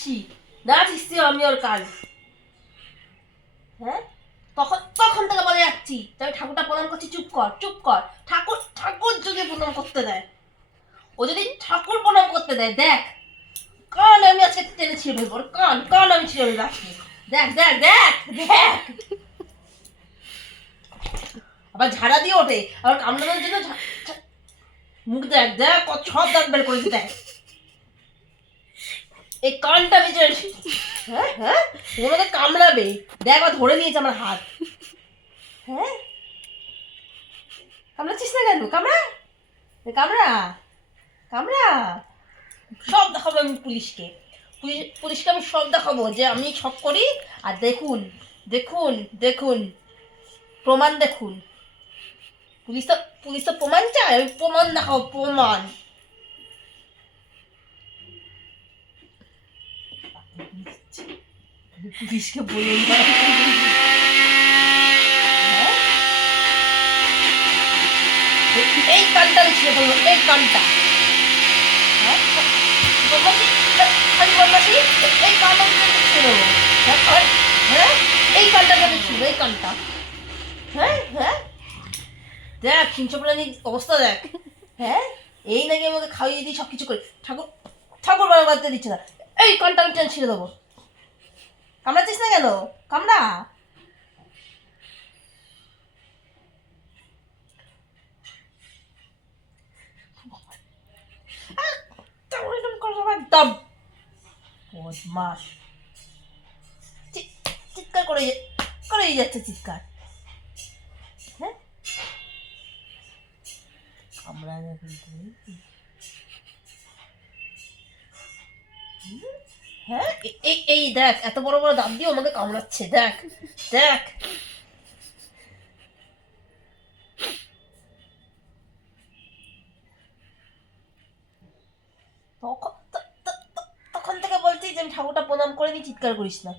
যাচ্ছি, যাচ্ছি আমি ওর কাজ। হ্যাঁ, তখন তখন থেকে বলে যাচ্ছি আমি ঠাকুরটা প্রণাম করছি, চুপ কর চুপ কর। ঠাকুর ঠাকুর যদি প্রণাম করতে দেয়, ও যদি ঠাকুর প্রণাম করতে দেয়, দেখ কান আমি আজকে টেনে ছিঁড়ে ফেলবো, কান কান আমি ছিঁড়ে ফেলবো আজকে। দেখ দেখ দেখ দেখ, আবার ঝাড়া দিয়ে ওঠে, আবার কামড়ানোর জন্য মুখ দেখ দেখ কত সব দাঁত বের করেছে দেখ। এই কানটা বেঁচে, হ্যাঁ হ্যাঁ, তোমাকে কামড়াবে, দেখ আবার ধরে নিয়েছে আমার হাত। হ্যাঁ, কামড়াচ্ছিস না কেন? কামড়া কামড়া কামড়া, সব দেখাবো আমি পুলিশকে। পুলিশকে আমি সব দেখাবো যে আমি সব করি। আর দেখুন দেখুন দেখুন, প্রমাণ দেখুন। পুলিশ তো প্রমাণ চায়, আমি প্রমাণ দেখাবো, প্রমাণ। পুলিশকে বলুন না। হ্যাঁ? এই কানটা আমি ছিঁড়ে ফেলবো, এই কানটা। হ্যাঁ, বদমাশি, খালি বদমাশি, এই কানটা আমি ছিঁড়ে দেবো। হ্যাঁ হ্যাঁ, এই কানটাকে আমি ছিঁড়বো, এই কানটা। হ্যাঁ হ্যাঁ, দেখ হিংস্র প্রাণীর অবস্থা দেখ। হ্যাঁ, এই নাকি আমাকে খাইয়ে দিই, সব কিছু করি, ঠাকুর ঠাকুর বারো করতে দিচ্ছে না। এই কানটা আমি টেনে ছিঁড়ে দেবো। কামড়াচ্ছিস না কেন? কামড়া। একদম বদমাস, চিৎকার করেই যাচ্ছে চিৎকার। হ্যাঁ, কামড়ায় না কিন্তু। হ্যাঁ, এই দেখ এত বড় বড় দাঁত দিয়ে আমাকে কামড়াচ্ছে, দেখ দেখ। তখন তখন থেকে বলছি যে আমি ঠাকুরটা প্রণাম করে নি, চিৎকার করিস না।